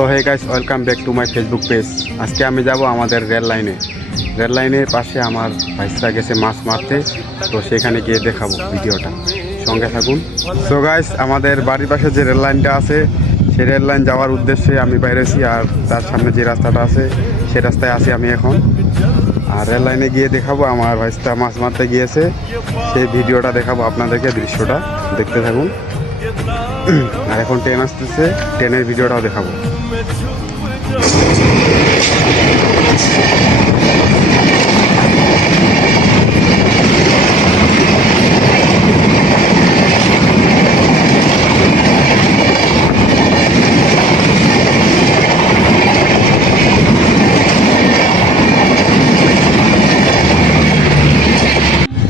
So hey guys, welcome back to my Facebook page. আজকে আমি যাব আমাদের রেল লাইনের পাশে আমার ভাইসরা গেছে মাছ মারতে, তো সেখানে গিয়ে দেখাবো ভিডিওটা, সঙ্গে থাকুন। সো গাইস, আমাদের বাড়ির পাশে যে রেল লাইনটা আছে, সেই রেল লাইন যাওয়ার উদ্দেশ্যে আমি বাইরেছি, আর তার সামনে যে রাস্তাটা আছে সেই রাস্তায় আছি আমি এখন। আর রেল লাইনে গিয়ে দেখাবো আমার ভাইসটা মাছ মারতে গিয়েছে, সেই ভিডিওটা দেখাবো আপনাদেরকে, দৃশ্যটা দেখতে থাকুন। আর এখন ট্রেন আসতেছে, ট্রেনের ভিডিওটাও দেখাবো।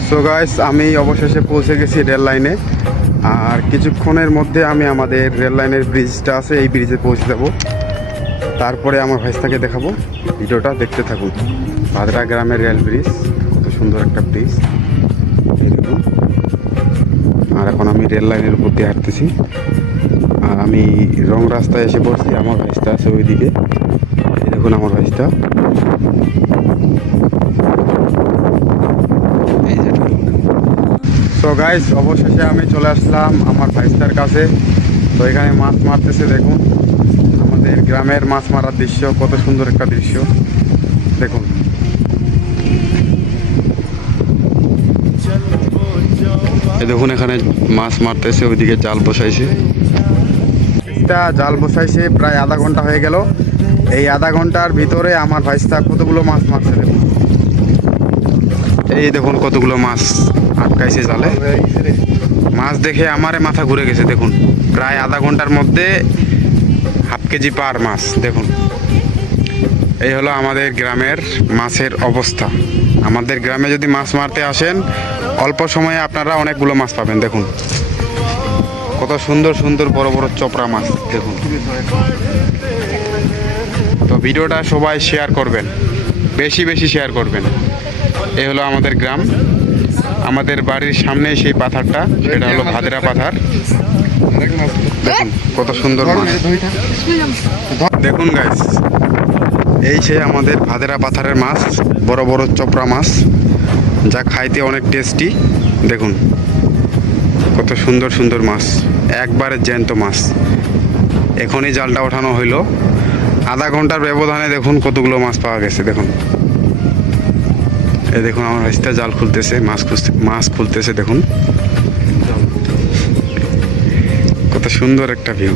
সো গাইস, আমি অবশেষে পৌঁছে গেছি রেল লাইনে, আর কিছুক্ষণের মধ্যে আমি আমাদের রেল লাইনের ব্রিজটা আছে এই ব্রিজে পৌঁছে যাব। তারপরে আমার ভাইসটাকে দেখাবো, ভিডিওটা দেখতে থাকুন। ভাদরা গ্রামের রেল ব্রিজ, কত সুন্দর একটা ব্রিজ। আর এখন আমি রেল লাইনের উপর দিয়ে হাঁটতেছি, আর আমি রং রাস্তায় এসে পড়ছি। আমার ভাইসটা আছে ওইদিকে, এই দেখুন আমার ভাইসটা। তো গাইস, অবশেষে আমি চলে আসলাম আমার ভাইস্তার কাছে। তো এখানে মাছ মারতেছে, দেখুন আমাদের গ্রামের মাছ মারার দৃশ্য, কত সুন্দর একটা দৃশ্য দেখুন। এই দেখুন এখানে মাছ মারতেছে, ওইদিকে জাল বসাইছে, জাল বসাইছে প্রায় আধা ঘন্টা হয়ে গেল। এই আধা ঘন্টার ভিতরে আমার ভাইস্তা কতগুলো মাছ মারছে দেখুন। এই দেখুন কতগুলো মাছ আটকাইছে জালে। মাছ দেখে আমারে মাথা ঘুরে গেছে, দেখুন প্রায় আধা ঘন্টার মধ্যে হাফ কেজি পার মাছ দেখুন। এই হলো আমাদের গ্রামের মাছের অবস্থা। আমাদের গ্রামে যদি মাছ মারতে আসেন, অল্প সময়ে আপনারা অনেকগুলো মাছ পাবেন। দেখুন কত সুন্দর সুন্দর বড় বড় চপড়া মাছ দেখুন। তো ভিডিওটা সবাই শেয়ার করবেন, বেশি বেশি শেয়ার করবেন। এই হলো আমাদের গ্রাম, আমাদের বাড়ির সামনে সেই পাথরটা, সেটা হলো ভাদরা পাথর। দেখুন কত সুন্দর মাছ দেখুন গাইস, এই সে আমাদের ভাদরা পাথরের মাছ, বড় বড় চপড়া মাছ, যা খাইতে অনেক টেস্টি। দেখুন কত সুন্দর সুন্দর মাছ, একবারে জ্যান্ত মাছ। এখনই জালটা ওঠানো হইলো, আধা ঘন্টার ব্যবধানে দেখুন কতগুলো মাছ পাওয়া গেছে। দেখুন এই দেখুন আমার ভাইস্তা জাল খুলতেছে, মাছ খুলতেছে। দেখুন কত সুন্দর একটা ভিউ।